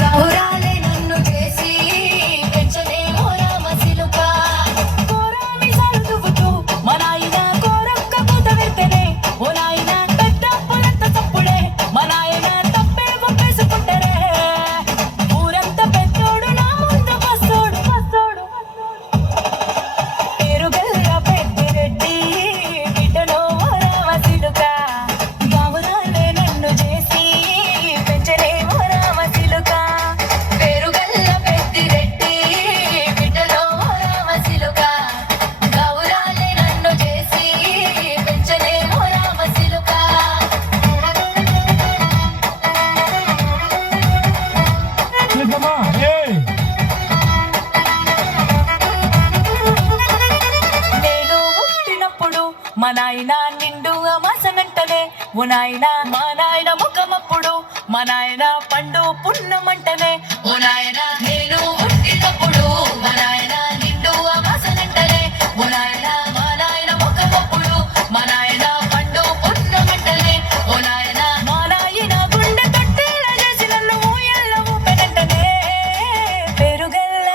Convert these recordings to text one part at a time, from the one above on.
గౌరాలే నన్ను చేసి పెంచలేమో రామచిలుక. కోరామిసాలు దువ్వుతూ మా నాయన కోరొక్క పూత వెళ్తేనే ఓ నాయన పెద్ద పొలంత తప్పుడే మా నాయన తప్పే ఒప్పేసుకుంటారే. ఊరంతా పెద్దోడు నా ముందు బస్సోడు బస్సోడు. పేరుగల్ల పెద్దిరెడ్డి బిడ్డలో ఓ రామచిలుక. గౌరాలే నన్ను చేసి పెంచలేమో రామచిలుక. పేరుగల్ల పెద్దిరెడ్డి బిడ్డలో ఓ రామచిలుక. గౌరాలే నన్ను చేసి పెంచలేమో రామచిలుక. చేద్దామా? ఏయ్ నేను పుట్టినప్పుడు మా నాయన నిండు అమాసనంటనే ఓ నాయన మా నాయన ముఖమప్పుడు మా నాయన పండు పున్నమంటనే ఓ నాయన. నేను పుట్టినప్పుడు మా నాయన నిండు అమాసనంటనే ఓ నాయన మా నాయన ముఖమప్పుడు మా నాయన పండు పున్నమంటనే ఓ నాయన. మా నాయన గుండె తట్టేలా చేసి నన్ను ఊయల్ల ఊపెనంటనే. పేరుగల్ల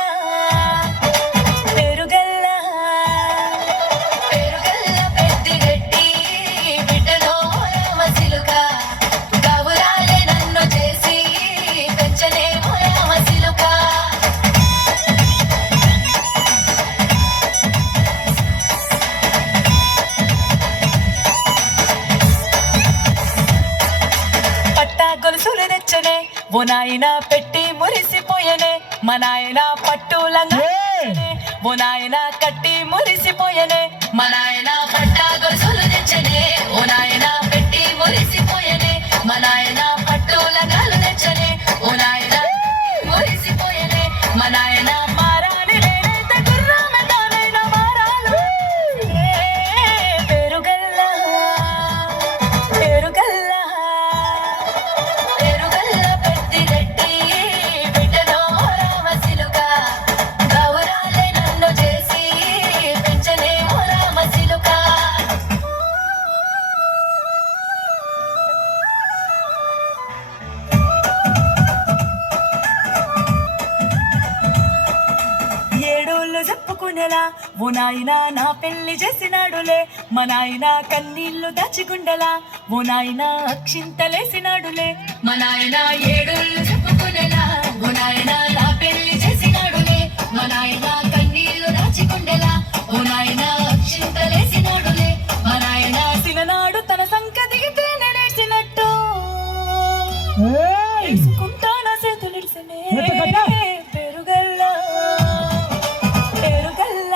పేరుగల్ల పేరుగల్ల పెద్దిరెడ్డి బిడ్డలో రామచిలుక. గౌరాలే నన్ను చేసి పెంచలేమో రామచిలుక. పట్టా గొలుసులు తెచ్చనే ఓ నాయన పెట్టి మురిసిపోయనే మా నాయన పట్టు లంగా తెచ్చనే ఓ నాయన కట్టి మురిసిపోయనే మా నాయన. పట్టా గొలుసులు తెచ్చనే ఓ నాయన పెట్టి మురిసిపోయనే మా నాయన పట్టు లంగాలు తెచ్చనే ఓ నాయన మురిసిపోయనే మా నాయన. మారాని లేనంత గుర్రాన తానైన మారాలు. పేరుగల్ల పేరుగల్ల పేరుగల్ల పెద్దిరెడ్డి బిడ్డలో రామచిలుక. గౌరాలే నన్ను చేసి పెంచలేమో రామచిలుక. ఏడోళ్ళు చెప్పుకునేలా ఓ నాయన నా పెళ్లి చేసినాడులే మా నాయన. కన్నీళ్లు దాచిగుండెలా ఓ నాయన అక్షింతలేసినాడులే మా నాయన. ఏడోళ్ళు చెప్పుకునేలా ఓ నాయన నా పెళ్లి చేసినాడులే మా నాయన. కన్నీళ్లు దాచిగుండెలా ఓ నాయన అక్షింతలేసినాడులే మా నాయన. సిననాడు తన సంక దిగితే నేనేసినట్టు ఏయ్ వేసుకుంటానా చేతులిడిసనే. ఎత్తకట్ట. పేరుగల్ల పేరుగల్ల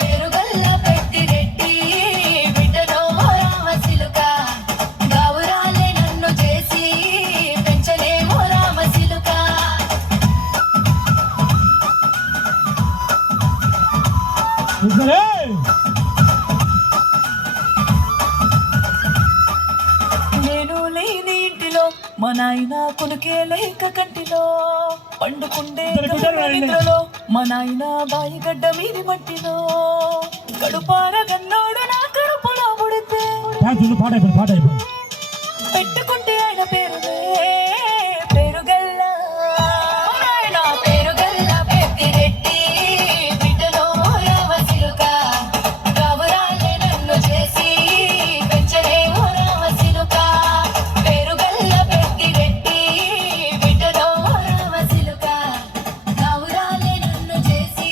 పేరుగల్ల పెద్దిరెడ్డి బిడ్డలో రామచిలుక. గౌరాలే నన్ను చేసి పెంచలేమో రామచిలుక. ఇద్దరే నేను లేని ఇంటిలో మా నాయన కొనుకే లేక కంటిలో పండుకుండే నిద్రలో మా నాయన బాయిగడ్డ మీది మట్టిలో. కడుపార గన్నోడు నా కడుపులో పుడితే పాట అయిపోయింది. పెట్టుకుంటే ఆయన పేరునే పేరుగల్ల. నాయన పేరుగల్ల పెద్దిరెడ్డి బిడ్డలో రామచిలుక. గౌరాలే నన్ను చేసి పెంచలేమో రామచిలుక. పేరుగల్ల పెద్దిరెడ్డి బిడ్డలో రామచిలుక. గౌరాలే నన్ను చేసి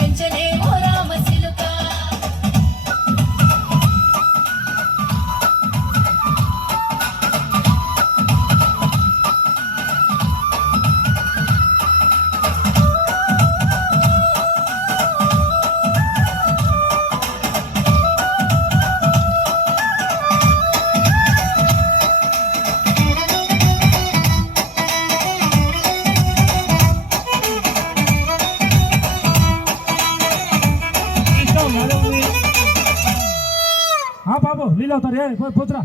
పెంచలేమో రామచిలుక. బాబు నీళ్ళు అవుతారు పోతురా.